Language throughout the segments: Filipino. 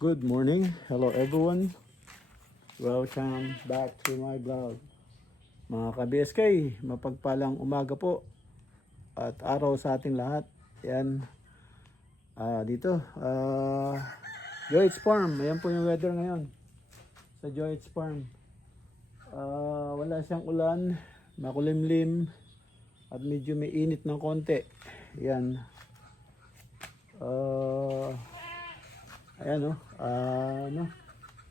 Good morning, hello everyone. Welcome back to my vlog. Mga ka-BSK, mapagpalang umaga po at araw sa ating lahat. Yan, dito, Joyce Farm. Ayan po yung weather ngayon sa Joyce Farm. Wala siyang ulan, makulimlim at medyo may init ng konti. Yan. Ayan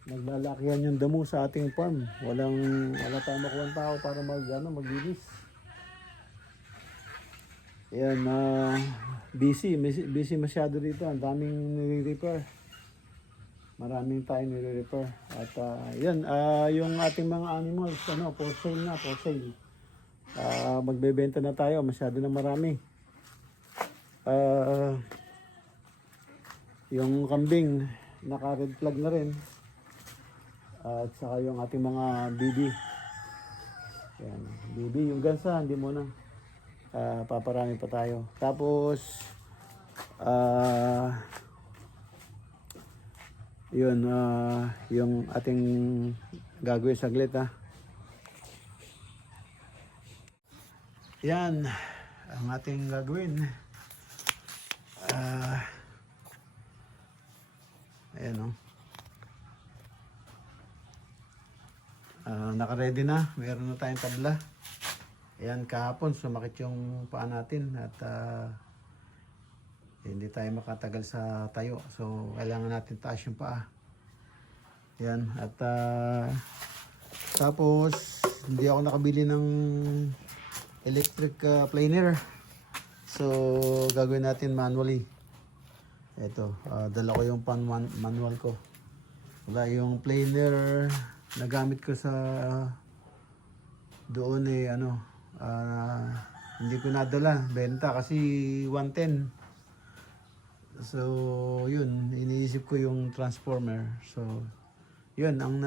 naglalakihan yung damo sa ating farm. Wala tayong makuha tao para maglinis. Ayan, busy masyado dito. Ang daming nire-repair. Maraming tayong nire-repair. At yung ating mga animals, for sale. Magbebenta na tayo, masyado na marami. Yung kambing naka-red flag na rin, at saka yung ating mga bibi. Yan, bibi, yung gansa hindi mo na, paparami pa tayo. Tapos yung ating gagawin saglit yan ang ating gagawin. Ayan naka-ready na. Meron na tayong tabla. Ayan, kahapon sumakit yung paa natin at hindi tayo makatagal sa tayo. So, kailangan natin taas yung paa. Ayan, at tapos hindi ako nakabili ng electric planer. So, gagawin natin manually. Ito, dala ko yung manual ko. Wala yung planer na gamit ko sa doon hindi ko nadala, benta kasi 110. So, yun, iniisip ko yung transformer. So, yun ang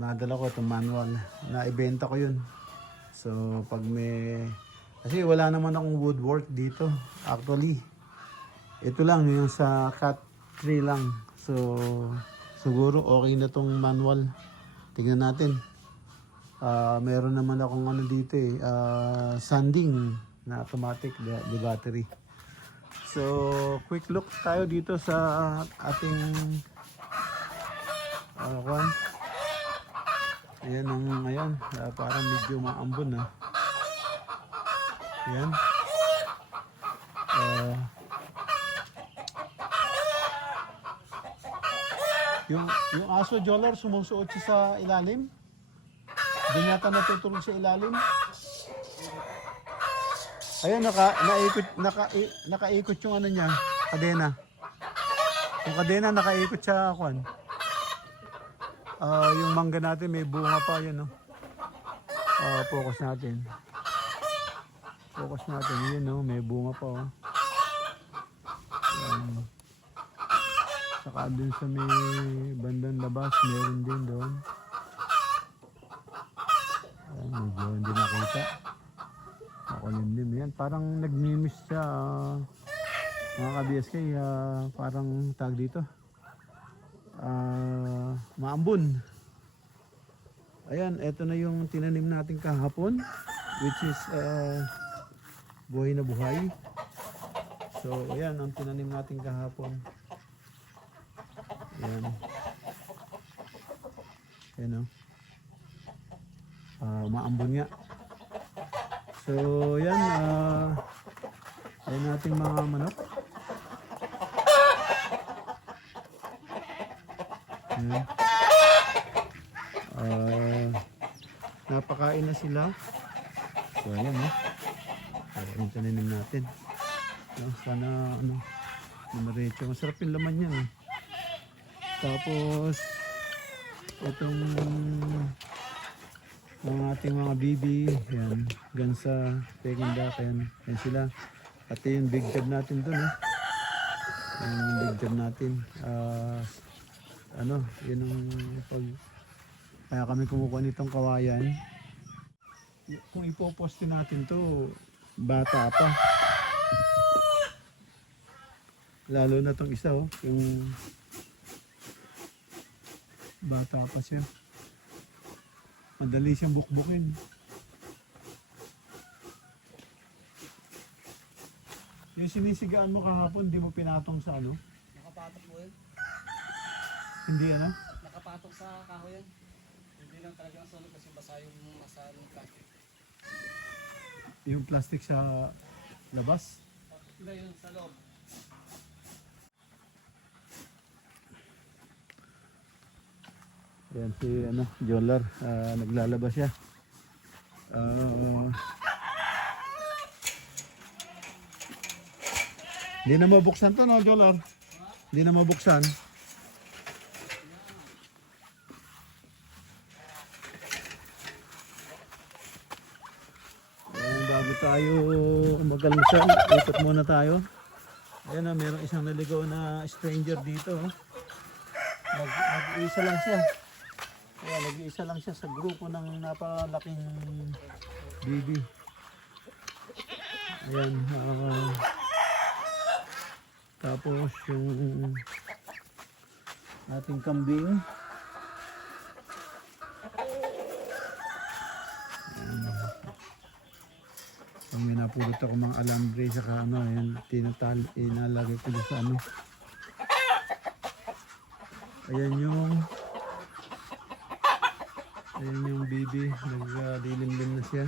nadala ko itong manual na ibenta ko yun. So, pag kasi wala naman akong woodwork dito. Actually, ito lang yung sa cut tree lang. So, siguro okay na tong manual. Tingnan natin. Meron naman akong dito sanding na automatic, the battery. So, quick look tayo dito sa ating ayan, parang medyo maambon Ayan. Yung aso Jolar sumusuot siya sa ilalim. Doon yata natutulog sa ilalim. Ayan, nakaikot yung niya, kadena. Yung kadena nakaikot sa yung mangga natin may bunga pa yun focus natin. Yun may bunga pa Ayan. Saka dun sa may bandang labas meron din doon. Ayan, medyo hindi nakita. Makulimlim yan, parang nagmimiss siya mga ka-BSK. Parang tag dito maambon. Ayan, eto na yung tinanim natin kahapon, which is buhay na buhay. So ayan ang tinanim natin kahapon. Ayan maambon nga. So yan ayan nating mga manok. Ayan. Napakain na sila. So ayan, no? Yung taninim natin. No, sana ano, mamarecho. Masarap yung laman yan. Tapos itong mga ating mga bibi, yan, gansa, peking duck, yan sila. At yung big job natin dun, yung big job natin. Ano, yun ang kaya kami kumukuha nitong kawayan. Kung ipoposte natin to, bata pa. Lalo na tong isa, yung bata pa siya. Madali siyang bukbukin. Yung sinisigaan mo kahapon, di mo pinatong sa ano? Nakapatok mo yun? Hindi ano? Nakapatok sa kahoy yan. Hindi lang talagang sunog kasi basa yung plastic. Yung plastic sa labas? Hindi yun sa loob. Yan si ano, Jolar, naglalaba siya. Hindi na mabuksan to, no, Jolar? Hindi na mabuksan. Bago tayo mag-almusal, ikot muna tayo. Ayan na, mayroong isang naligaw na stranger dito. Nag-iisa lang siya. Kaya nag-iisa lang siya sa grupo ng napakalaking bibi. Ayan. Tapos yung ating kambing. May napulot ako mga alambre saka ano, ayan, inalagay ko dyan sa ano. Ayan yung bibi, naglilimlim na siya.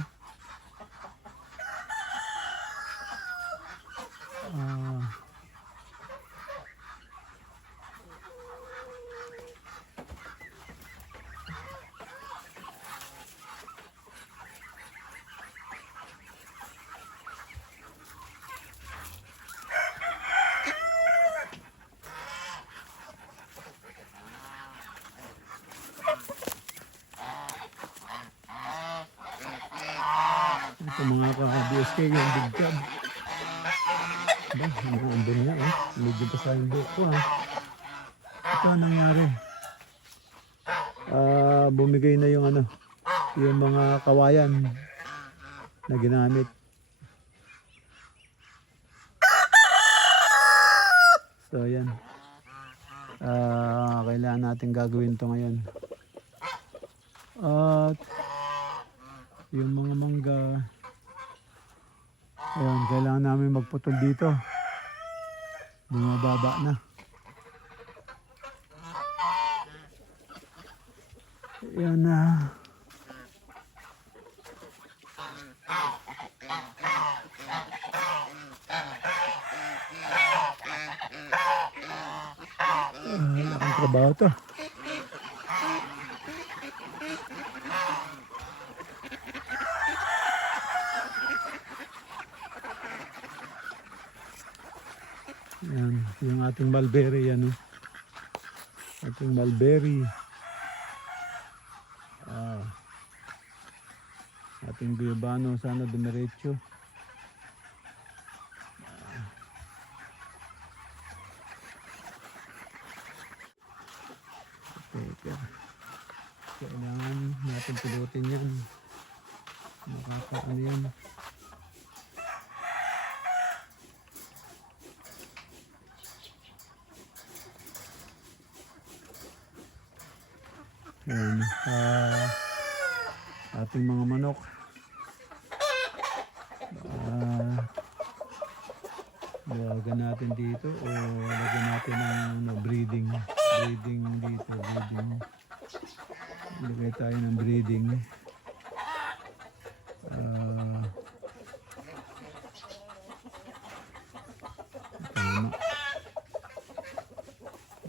Ito mga ka-BSK yung big job. Ba, hanggang niya medyo pa sa hindi ko Ito ang nangyari. Bumigay na yung ano, yung mga kawayan na ginamit. So yan. Kailangan natin gagawin to ngayon. At yung mga mangga, ayan, kailangan namin magputol dito. Bumababa na. Ayan na. Laking trabaho to. Yan, yung ating mulberry yan, ating mulberry. Ating guyabano, sana dumiretso. Kailangan natin pilutin yan. Makakaano yan. Ayan, ating mga manok. Lagyan natin dito o lagyan natin ng breeding dito, lagay tayo ng breeding. Tama.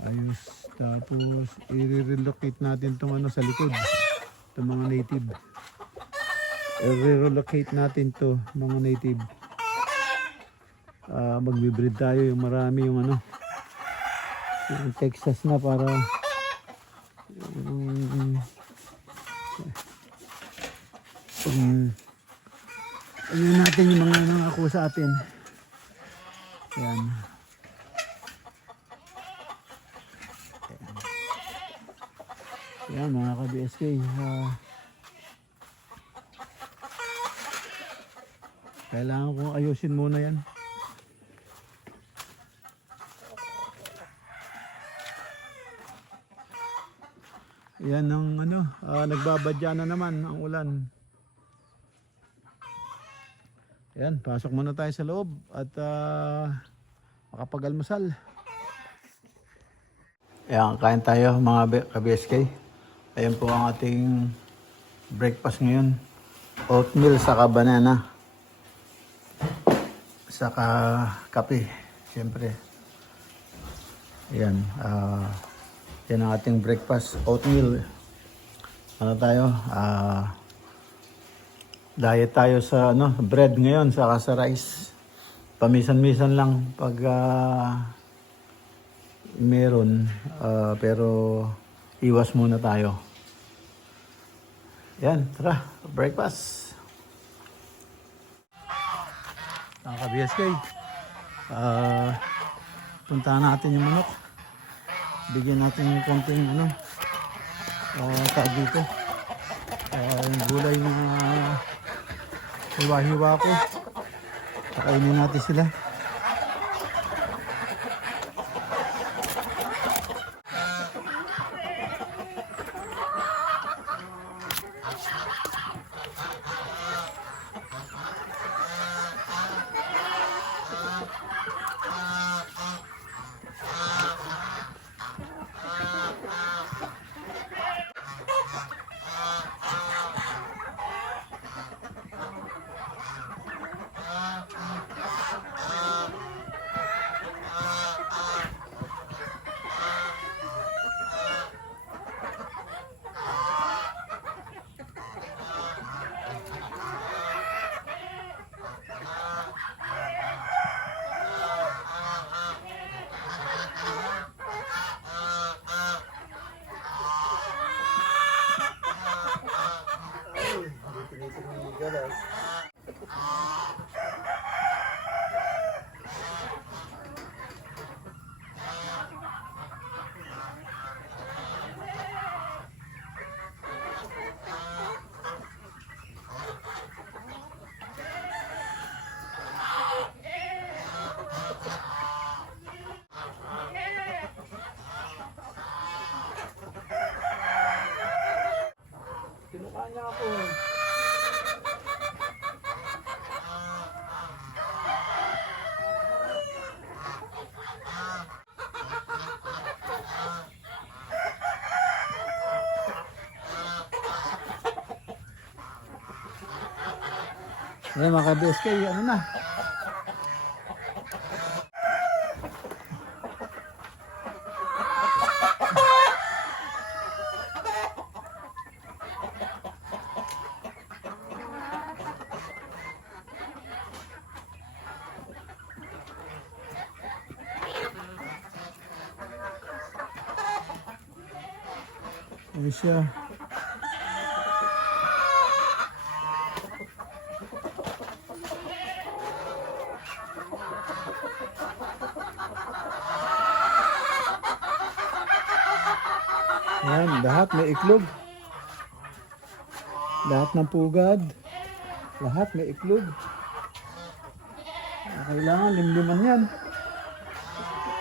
Ayos. Tapos i-relocate natin tong ano sa likod. Itong mga native. I-relocate natin to mga native. Magbe-breed tayo yung marami yung ano. Yung Texas na para ano natin yung mga nangako sa atin. Yan. Yan mga ka-BSK. Kailangan kong ayusin muna yan. Yan ang ano, nagbabadya na naman ang ulan. Yan, pasok muna tayo sa loob at makapag-almusal. Yan, kain tayo mga ka-BSK. Ayan po ang ating breakfast ngayon. Oatmeal saka banana. Saka kape, siyempre. Yan, yan ang ating breakfast, oatmeal. Ano tayo? Diet tayo sa ano, bread ngayon, saka sa rice. Pamisan-misan lang pag meron, pero iwas muna tayo. Yan, tara, breakfast. Ang ka-BSK, puntahan natin yung manok. Bigyan natin yung konting ano, tawag dito. Yung gulay na hiwa-hiwa ko. Pakainin natin sila. Tinukha niya ako. Ayan mga ka-BSK, ano na? Ayan siya. Ayan, lahat may iklog. Lahat ng pugad. Lahat may iklog. Kailangan limliman yan.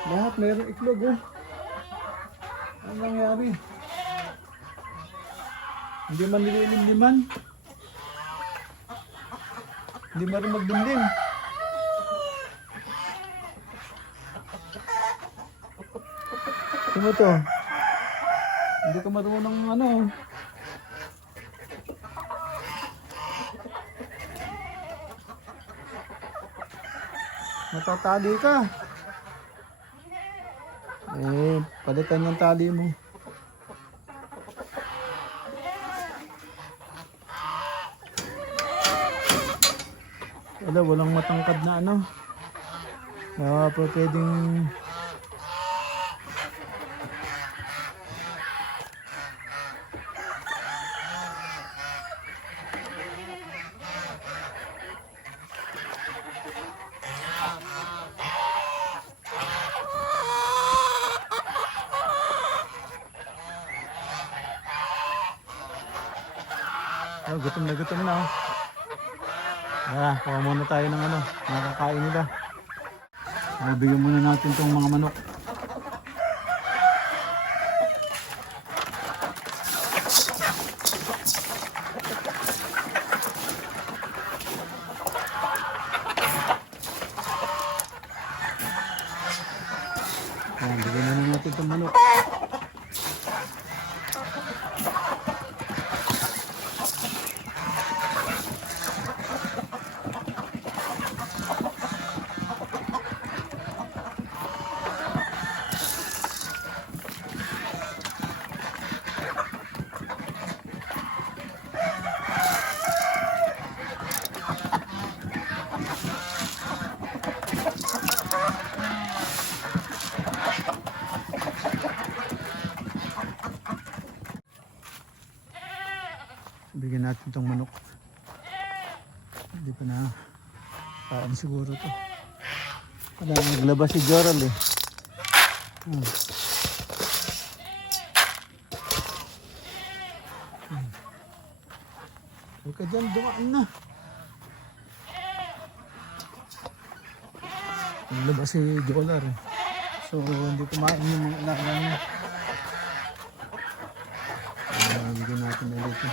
Lahat mayroong iklog, oh. Ano nangyari? Hindi man nililimliman. Hindi man rin magdimlim. Sino to? Hindi ka marunong ano. Matatali ka. Palitan yung tali mo. Wala, walang matangkad na ano. Pa pwedeng gutom na oh. Kuha muna tayo ng ano, nakakain nila. Bigyan muna natin tong mga manok. Bigyan muna natin tong manok. Bigyan natin tong manok. Hindi pa na kain siguro to. Wala, naglabas si Joral eh. Huwag ka dyan, dumaan na. Naglabas si Joral eh. So hindi kumain yung mga alaga niya. Bigyan natin na dito.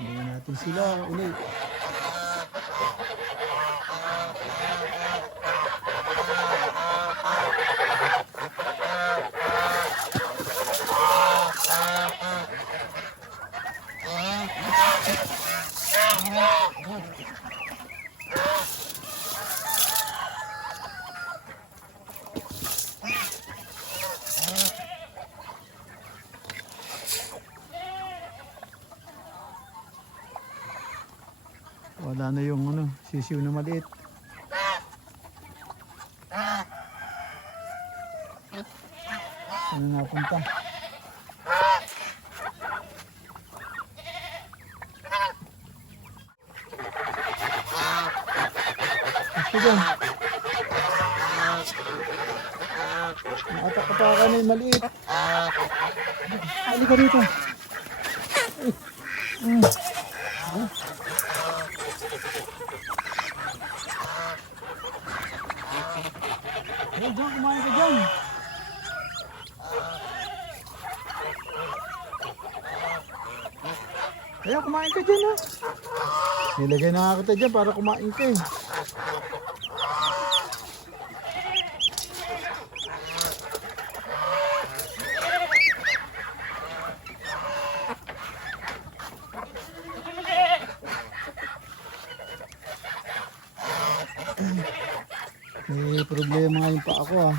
Bigyan natin sila ulit. Wala na yung ano, sisiw na maliit. Ano napunta? Ito dyan. Atak-atakan na yung maliit. Halika rito. Hey, John, kumain ka dyan. Kaya kumain ka dyan ha. Nilagay na nga kita dyan para kumain ka eh. May problema ngayon pa ako ah.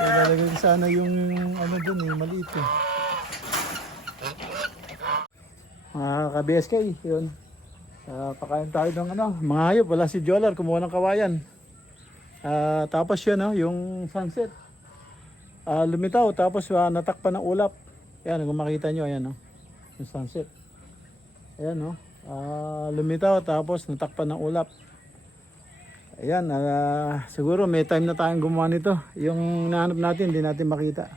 Ilalagay sana yung ano dun eh, maliit eh. Mga ka-BSK, yun. Pakain tayo ng ano, mga hayop. Wala si Jolar, kumuha ng kawayan. Tapos yun, yung sunset. Lumitaw, tapos natakpan ng ulap. Ayan, kung makita nyo, ayan, yung sunset. Ayan, lumitaw, tapos natakpan ng ulap. Ayan, siguro may time na tayong gumawa nito. Yung nahanap natin, hindi natin makita.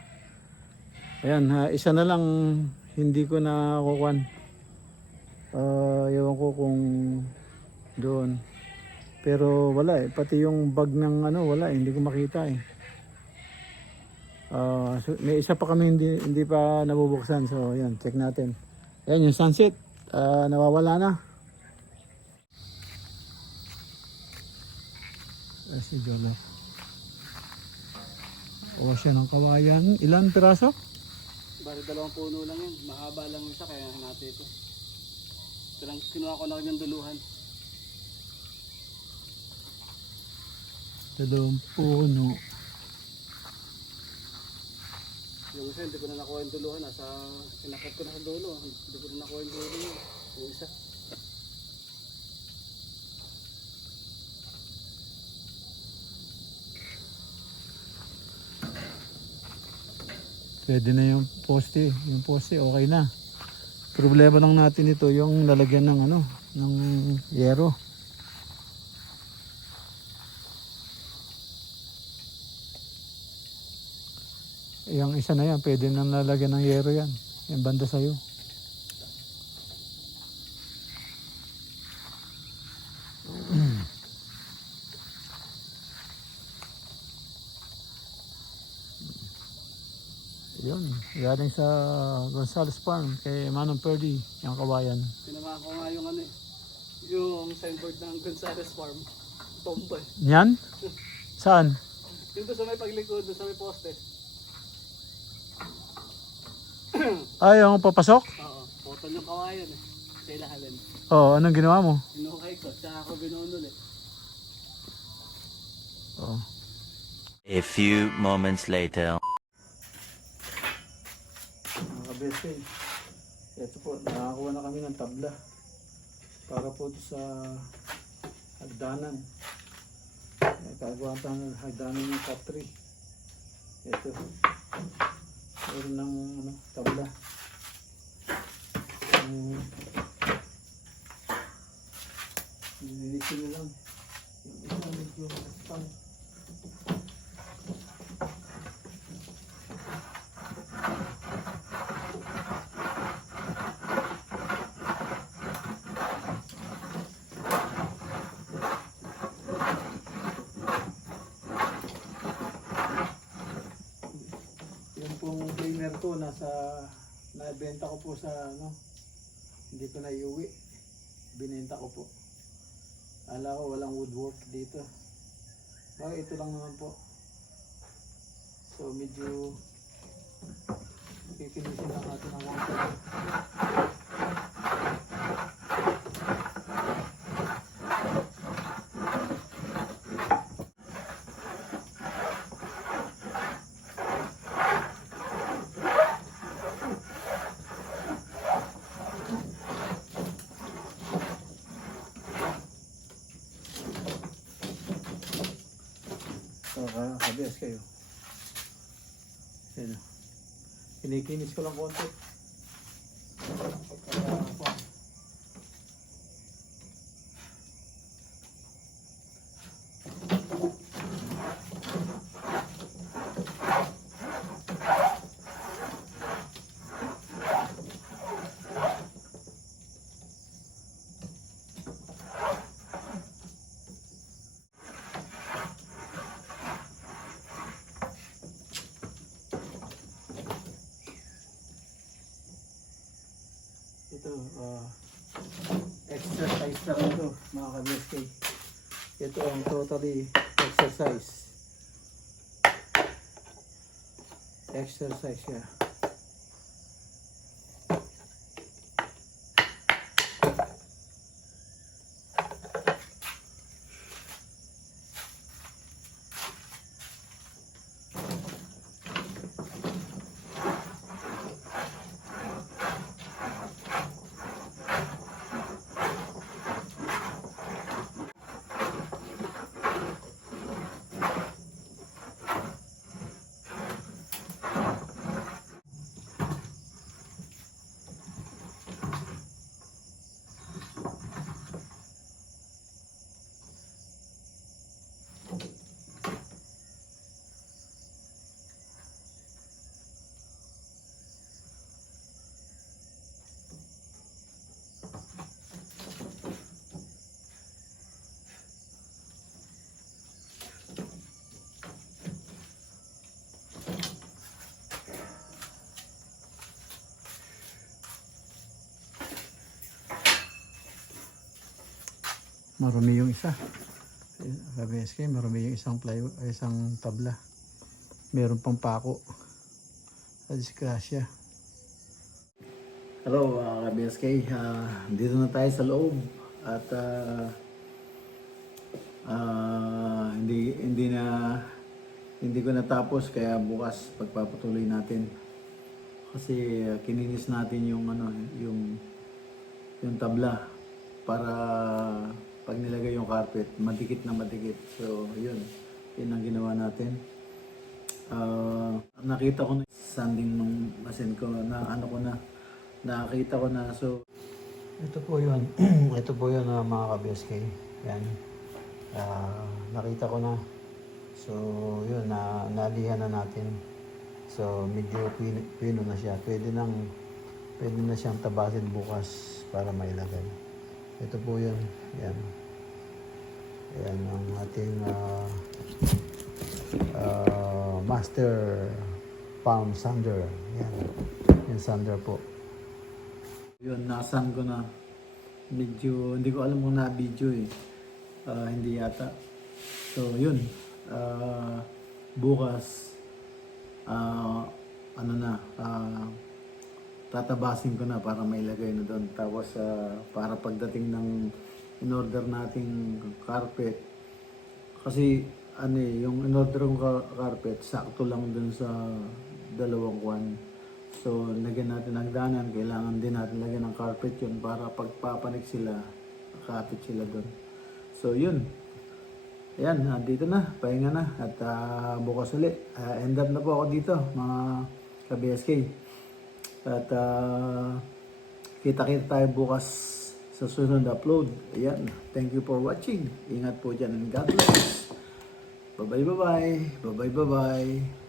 Ayan, isa na lang hindi ko na kukuhan. Ewan ko kung doon. Pero wala eh, pati yung bag ng ano, wala eh, hindi ko makita eh. So, may isa pa kami hindi pa nabubuksan. So, ayan, check natin. Ayan, yung sunset, nawawala na. Si Jolo. O siya ng kawayan. Ilan piraso? Bali 2 puno lang yun. Mahaba lang isa kaya natin ito. Ito lang, kinuha ko na rin yung duluhan. 2 puno. Yung isa hindi ko na nakuha yung duluhan. Inakat ko na sa dulo. Hindi ko na nakuha yung dulo yun. Yung isa. Pwede na yung poste. Yung poste okay na. Problema lang natin ito yung lalagyan ng ano, ng yero. Yung isa na yan, pwede na lalagyan ng yero yan. Yung banda sa'yo. Yun, galing sa Gonzales Farm kay Manong Perdy, yung kawayan. Pinamahan ko nga yung ano eh. Yung signboard ng Gonzales Farm. Tomboy. Yan? Saan? Yung doon sa may paglikod, doon sa may poste. Ay, yung papasok? Oo, photo yung kawayan eh. Sa ilahalin. Oo, anong ginawa mo? Hinukay ko, tsaka ako binunol eh. Oo. A few moments later. Mga kabeste, ito po, nakakuha na kami ng tabla para po sa hagdanan. Nakagawa tayo ng hagdanan ng factory. Ito, meron ng ano, tabla. Nililisin na lang. Yung isa medyo pang. Yung pong cleaner ko nabenta ko po sa ano, hindi ko na iuwi. Binenta ko po. Ala ko walang woodwork dito. Ito lang naman po. So medyo kikinisin lang natin ang water. So, kabiyas kayo. Yan. Kinikinis ko lang konti. Ito, exercise lang ito, mga ka-BSK. Ito ang totally exercise. Exercise siya. Marumi yung isa. KBSK, marumi yung isang tabla. Meron pang pako. Sa disgrasya. Hello KBSK, dito na tayo sa loob at hindi ko natapos kaya bukas pagpapatuloy natin kasi kininis natin yung yung tabla para pag nilagay yung carpet madikit na madikit. So yun ang ginawa natin. Nakita ko na sanding nung machine ko na nakita ko na. So ito po yun. Ito po yun mga ka-BSK. Yan. Nakita ko na. So yun, nalihan na natin. So medyo pino na siya. Pwede na siyang tabasin bukas para mailagay. Ito po yun. Yan. Yan ang ating master palm sander. Yan. Yung sander po. Yun, nasan ko na. Medyo, hindi ko alam kung na-video eh. Hindi yata. So, yun. Bukas, tatabasin ko na para mailagay na doon. Tapos, para pagdating ng in-order nating carpet. Kasi, yung in-order kong carpet, sakto lang doon sa 2 kwan. So, lagyan natin ng hagdanan. Kailangan din natin lagyan ng carpet yun para pagpapanik sila, nakatit sila doon. So, yun. Ayan, dito na. Pahinga na. At bukas ulit. End up na po ako dito, mga ka-BSK. At kita-kita tayo bukas sa sunod na upload. Ayan. Thank you for watching. Ingat po dyan and God bless. Bye-bye, bye-bye. Bye-bye, bye-bye.